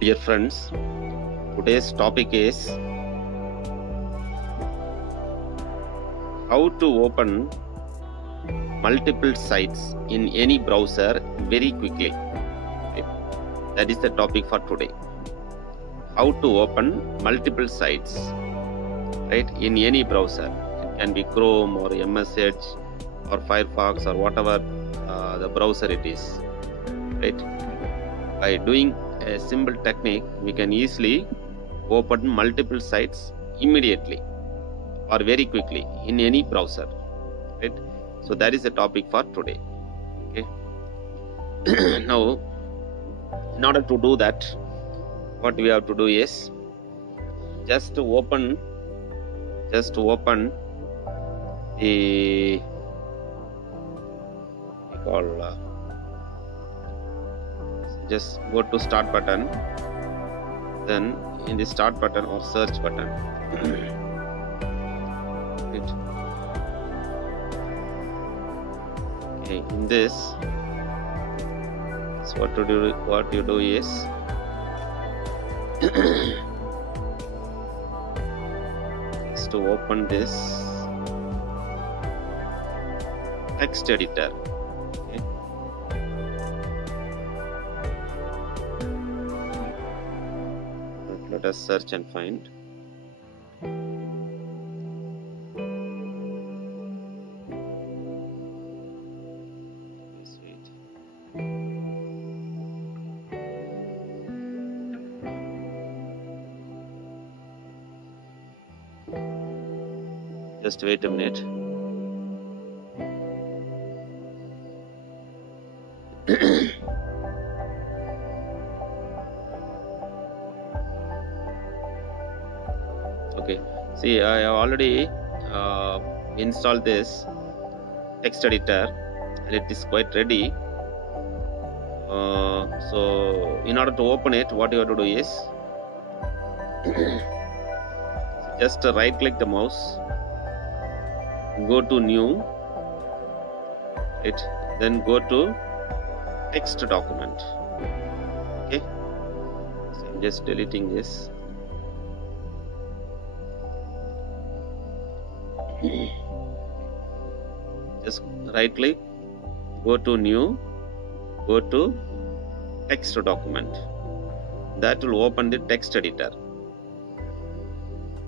Dear friends, today's topic is how to open multiple sites in any browser very quickly. Okay. That is the topic for today. How to open multiple sites, right, in any browser. It can be Chrome or MS Edge or Firefox or whatever the browser it is, right. By doing a simple technique, we can easily open multiple sites immediately or very quickly in any browser, right. So that is the topic for today. Okay. Now, in order to do that, what we have to do is just to open the just go to start button, then in the start button or search button right. Okay, in this, so what you do is is to open this text editor. Okay. Let us search and find. Just wait a minute. Okay, see, I have already installed this text editor and it is quite ready. So in order to open it, what you have to do is just right click the mouse, go to new, then go to text document. Okay, so I'm just deleting this. Just right click, go to new, go to text document. That will open the text editor.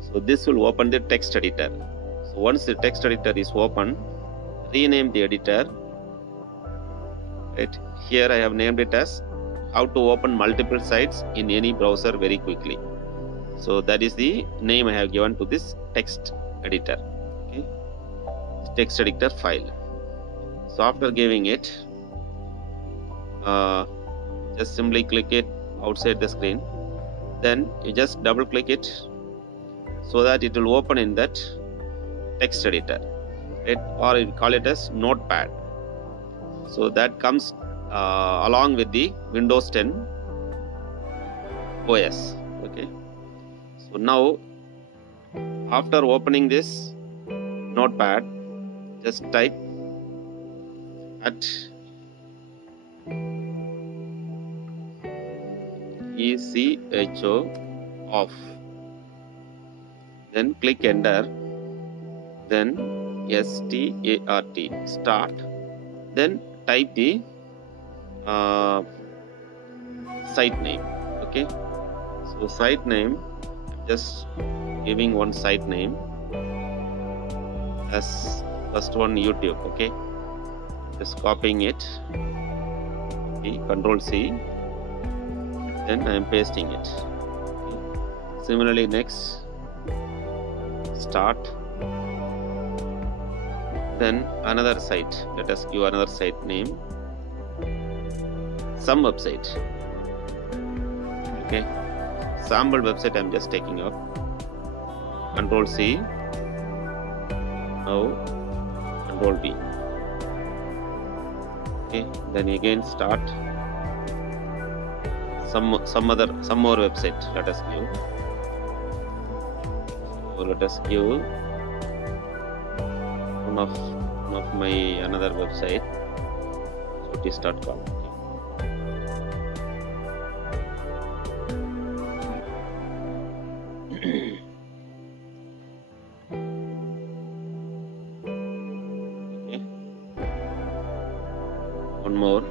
So this will open the text editor. So once the text editor is open, rename the editor. Right here I have named it as how to open multiple sites in any browser very quickly. So that is the name I have given to this text editor. Okay, text editor file. So after giving it, just simply click it outside the screen, then you just double click it so that it will open in that text editor, right? Or you call it as notepad. So that comes along with the Windows 10 OS. Okay, so now after opening this notepad, just type @echo off, then click enter, then start, then type the site name. Okay, so site name, just giving one site name as first one YouTube. Okay, just copying it, okay, Control C, then I am pasting it. Okay. Similarly, next start, then another site, let us give another site name, some website. Okay, sample website I am just taking up, Control C, now Control V. Okay, then again start, some more website let us give. So let us give one of my another website, sotis.com. more.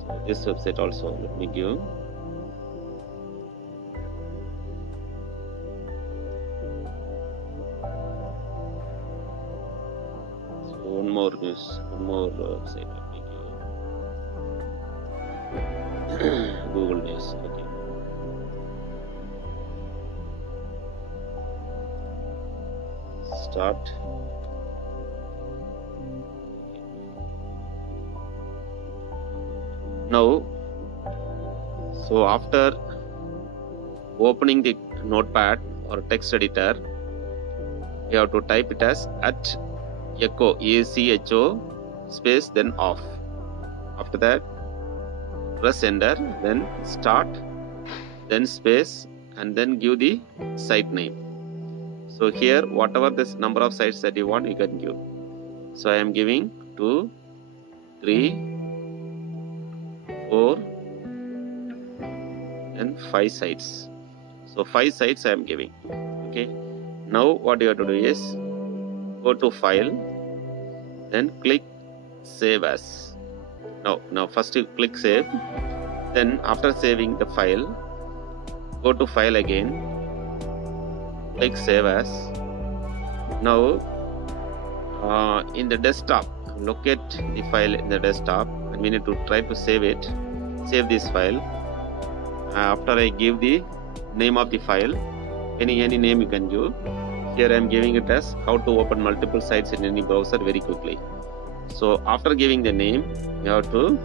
So this website also, let me give. One more news, one more website. Let me give Google News. Okay. Start. Now, so after opening the notepad or text editor, you have to type it as @echo ECHO space then off. After that, press enter, then start, then space, and then give the site name. So here, whatever this number of sites that you want, you can give. So I am giving 2, 3, 4, and 5 sites. So 5 sites I am giving. Okay. Now what you have to do is go to file, then click save as. Now first you click save, then after saving the file, go to file again, click save as. Now in the desktop, locate the file in the desktop, and we need to try to save it. Save this file. After I give the name of the file, any name you can give. Here I am giving it as how to open multiple sites in any browser very quickly. So after giving the name, you have to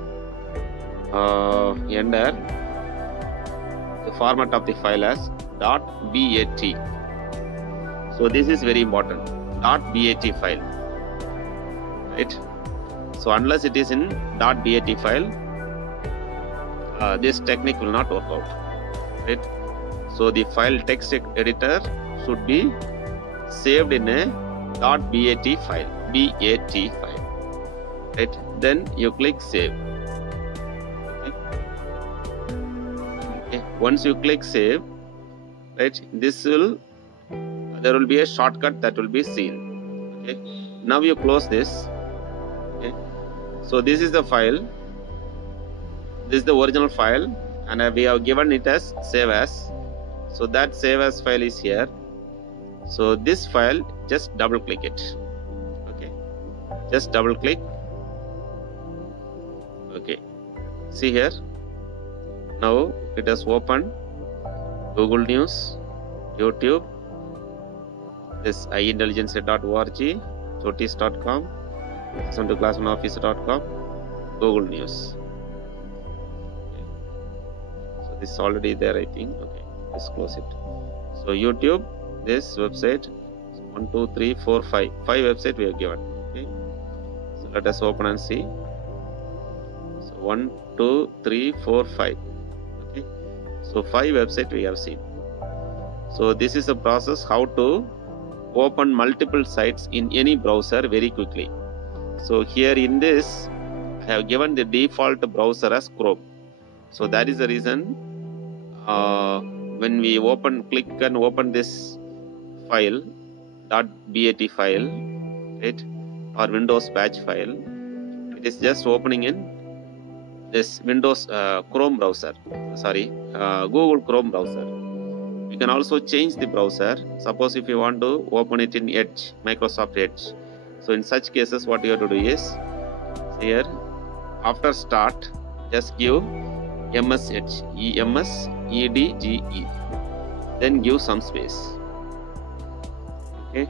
enter the format of the file as .bat. So this is very important, .bat file, right? So unless it is in .bat file, this technique will not work out, right? So the file text editor should be saved in a .bat file, right? Then you click save. Okay. Once you click save, right, there will be a shortcut that will be seen. Okay. Now you close this. Okay. So this is the file. This is the original file, and we have given it as save as. So that save as file is here. So this file, just double click it. Okay, just double click. Okay, see here. Now it has opened Google News, YouTube, this iintelligence.org, chotis.com, classroomoffice.com, Google News. Okay. So this is already there, I think. Okay, let's close it. So YouTube, this website, 1, 2, 3, 4, 5 website we have given. Okay, so let us open and see. So 1, 2, 3, 4, 5. Okay, so 5 website we have seen. So this is the process how to open multiple sites in any browser very quickly. So here in this, I have given the default browser as Chrome. So that is the reason when we click and open this file, .bat file, right, or Windows patch file, it is just opening in this Windows Chrome browser, Google Chrome browser. You can also change the browser. Suppose if you want to open it in Edge, Microsoft Edge. So in such cases, what you have to do is, here, after start, just give MS Edge, EMSEDGE, then give some space. Okay,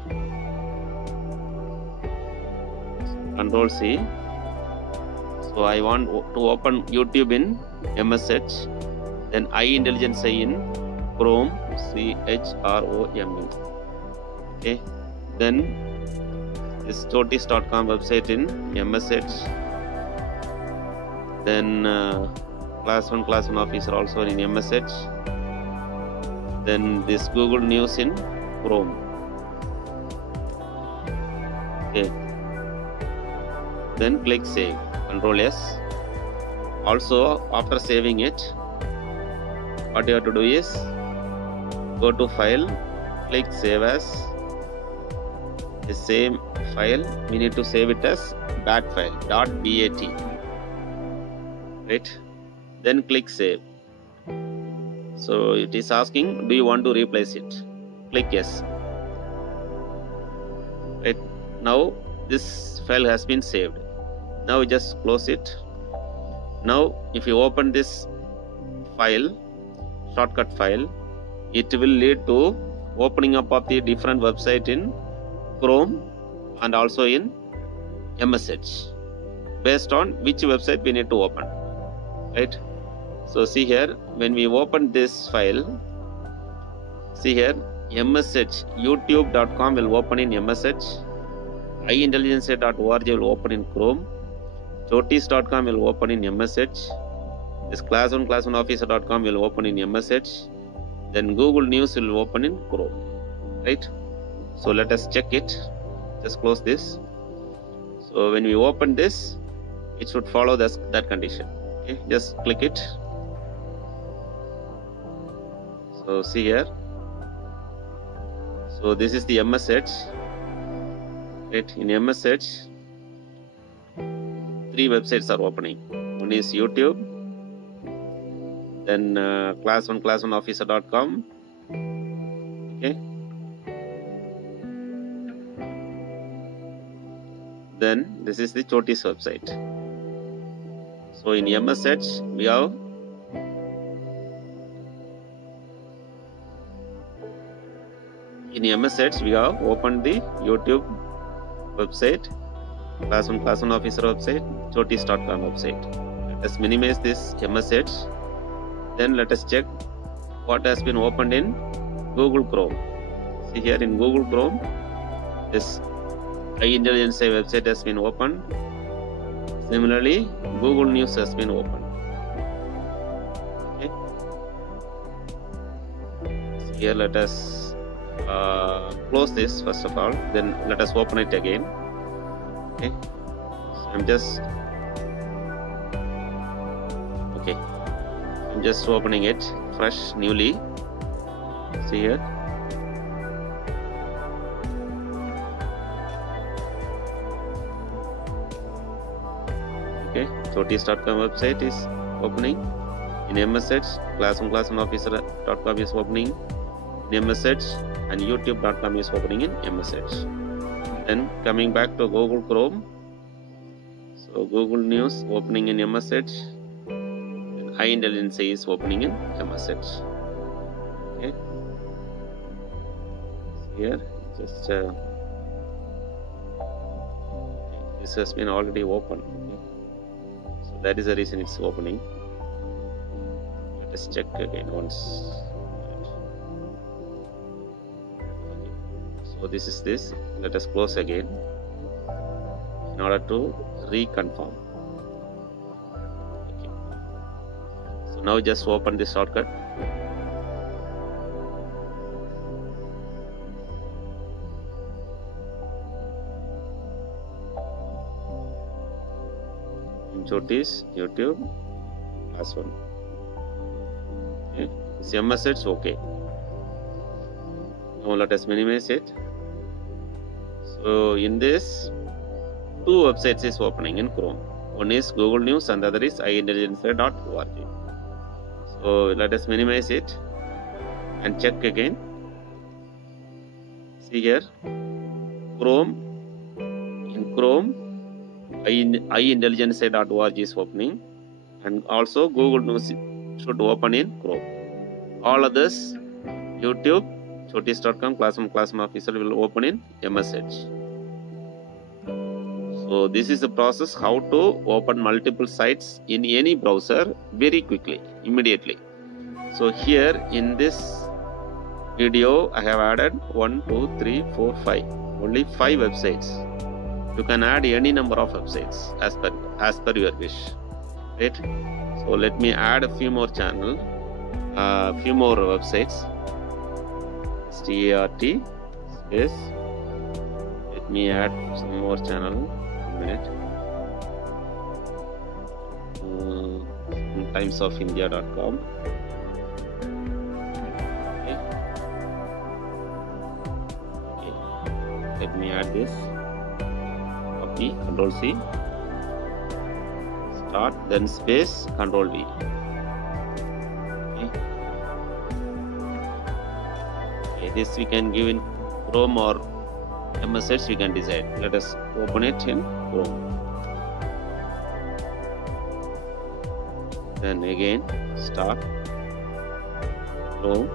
Control C. So I want to open YouTube in MS Edge, then iIntelligence in Chrome, CHROME. Okay, then this chotis.com website in MS Edge, then class 1 officer also in MS Edge, then this Google News in Chrome. Okay, then click save, Control S. Also after saving it, what you have to do is go to file, click save as. The same file we need to save it as bat file .bat, right? Then click save. So it is asking, do you want to replace it? Click yes. Right, now this file has been saved. Now we just close it. Now if you open this file, shortcut file, it will lead to opening up of the different website in Chrome and also in MSH based on which website we need to open, right? So see here, when we open this file, see here, MSH youtube.com will open in MSH, iintelligence.org will open in Chrome, chotis.com will open in MSH, this class1officer.com will open in MSH, then Google News will open in Chrome, right? So let us check it. Just close this. So when we open this, it should follow that condition. Okay, just click it. So see here. So this is the MSH. Right, in MSH, 3 websites are opening. One is YouTube, then class1officer.com. Okay. Then this is the Chotis website. So in MSH we have opened the YouTube website, class1 officer website, chotis.com website. Let us minimize this MSH. Then let us check what has been opened in Google Chrome. See here in Google Chrome, this iIntelligence website has been opened. Similarly, Google News has been opened. Okay. So here let us close this first of all. Then let us open it again. Okay. So I'm just opening it fresh, newly. See here. Okay, chotis.com website is opening in MSH, class1officer.com is opening in MSH, and youtube.com is opening in MSH. Then coming back to Google Chrome, so Google News opening in MSH, and iIntelligence is opening in MSH. Okay, here just this has been already opened. That is the reason it's opening. Let us check again once. Okay. So this is this. Let us close again in order to reconfirm. Okay. So now just open this shortcut. Chotis, YouTube, class1. Okay. This MSH, okay. Now let us minimize it. So in this, 2 websites is opening in Chrome. One is Google News and the other is iintelligence.org. So let us minimize it and check again. See here, Chrome. In Chrome, iintelligence.org is opening, and also Google News should open in Chrome. All others, YouTube, chotis.com, class1 officer will open in MSH. So this is the process how to open multiple sites in any browser very quickly, immediately. So here in this video I have added 1, 2, 3, 4, 5, only 5 websites. You can add any number of websites as per your wish, right? So let me add a few more channel, few more websites. START space. Let me add some more channel. A minute. Timesofindia.com. me add this. Copy, Control C, start, then space, Control V. Okay, this we can give in Chrome or MS Edge, we can decide. Let us open it in Chrome. Then again, start, Chrome,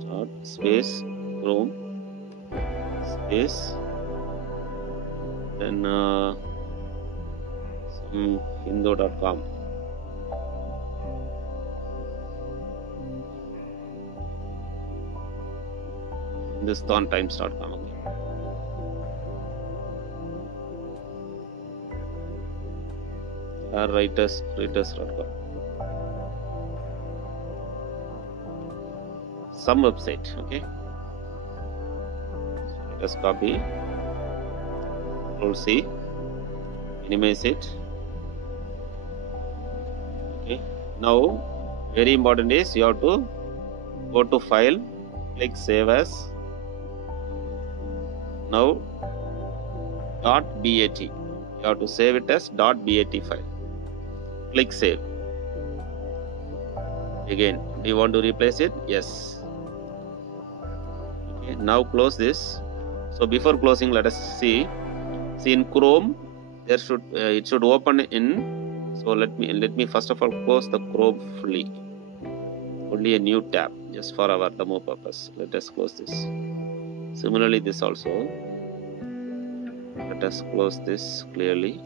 start, space, Chrome, space, then some Hindu.com. HindustanTimes.com again. Writers.com. Some website, okay. So let us copy, Control C, minimize it. Okay. Now, very important is you have to go to File, click Save As. Now, .bat. You have to save it as .bat file. Click Save. Again, do you want to replace it? Yes. Okay, now close this. So before closing, let us see. See in Chrome, there should it should open in. So let me first of all close the Chrome fully. Only a new tab just for our demo purpose. Let us close this. Similarly, this also. Let us close this clearly.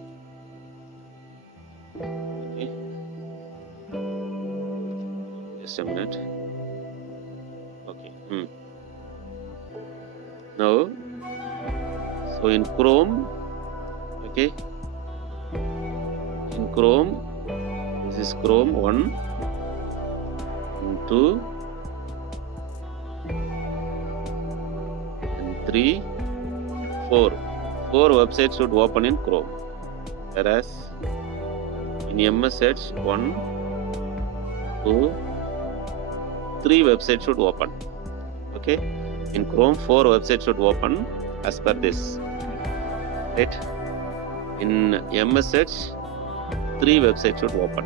Okay. Just a minute. Okay. Now, so in Chrome, okay. In Chrome, this is Chrome 1, 2, and 3, 4. 4 websites should open in Chrome, whereas in MS Edge 1, 2, 3 websites should open. Okay, in Chrome 4 websites should open as per this. Right? In MS Edge 3 websites should open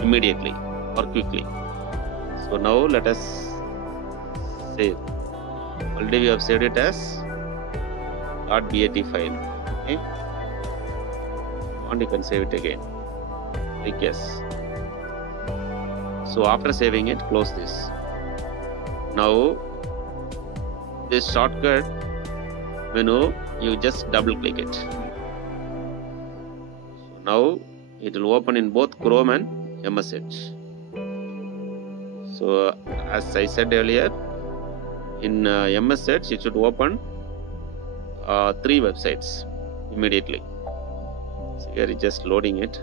immediately or quickly. So now let us save. Already we have saved it as .bat file. Okay, and you can save it again. Click yes. So after saving it, close this. Now this shortcut menu, you just double click it. So now it will open in both Chrome and MS Edge. So as I said earlier, in MS Edge it should open 3 websites immediately. So here it's just loading it.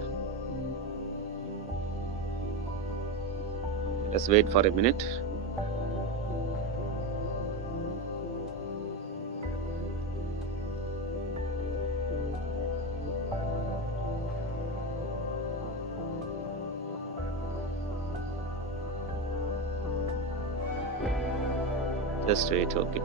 Just wait for a minute. Just wait, okay.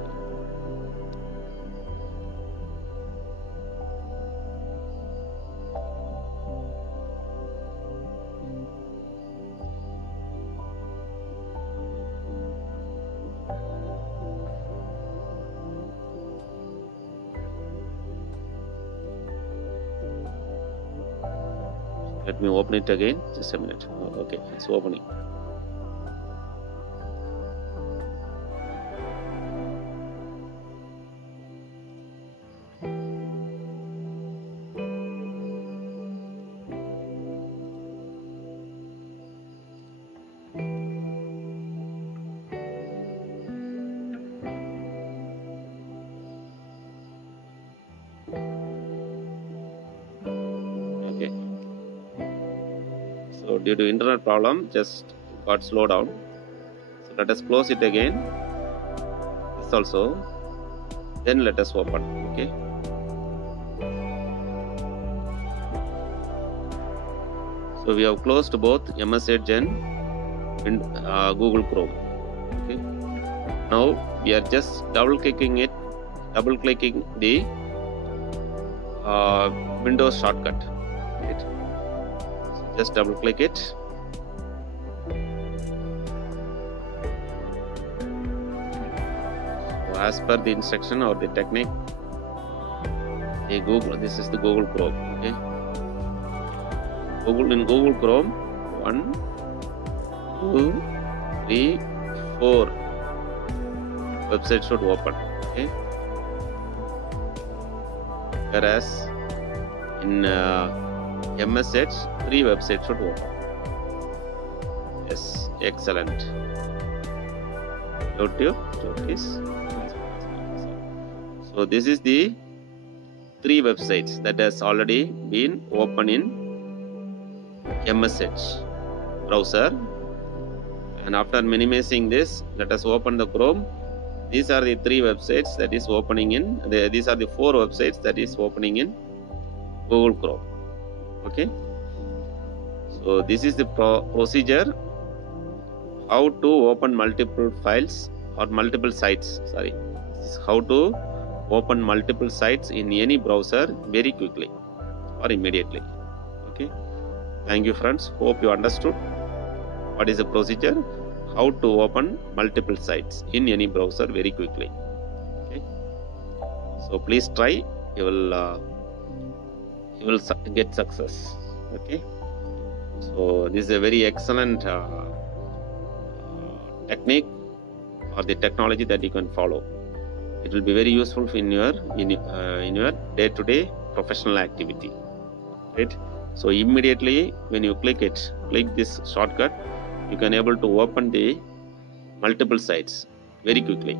Let me open it again. Just a minute. Okay, it's opening. So due to internet problem, just got slow down. So let us close it again. This also. Then let us open. Okay. So we have closed both MS Edge and Google Chrome. Okay. Now we are just double clicking the Windows shortcut. Right. So just double click it. So as per the instruction or the technique, this is the Google Chrome. Okay. Google Chrome, 1, 2, 3, 4 websites should open. Okay. Whereas in MS Edge, 3 websites should open. Yes, excellent. YouTube. So this is the 3 websites that has already been open in MS Edge browser. And after minimizing this, let us open the Chrome. These are the 3 websites that is opening in. These are the 4 websites that is opening in Google Chrome. Okay. So this is the procedure how to open multiple files or multiple sites. Sorry, this is how to open multiple sites in any browser very quickly or immediately. Okay. Thank you, friends. Hope you understood what is the procedure, how to open multiple sites in any browser very quickly. Okay. So please try. You will get success. Okay. So this is a very excellent technique or the technology that you can follow. It will be very useful in your day-to-day professional activity. Right. So immediately when you click this shortcut, you can able to open the multiple sites very quickly.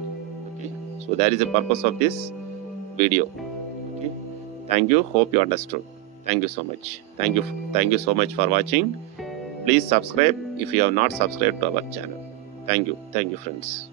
Okay. So that is the purpose of this video. Okay. Thank you. Hope you understood. Thank you so much. Thank you so much for watching. Please subscribe if you have not subscribed to our channel. Thank you, friends.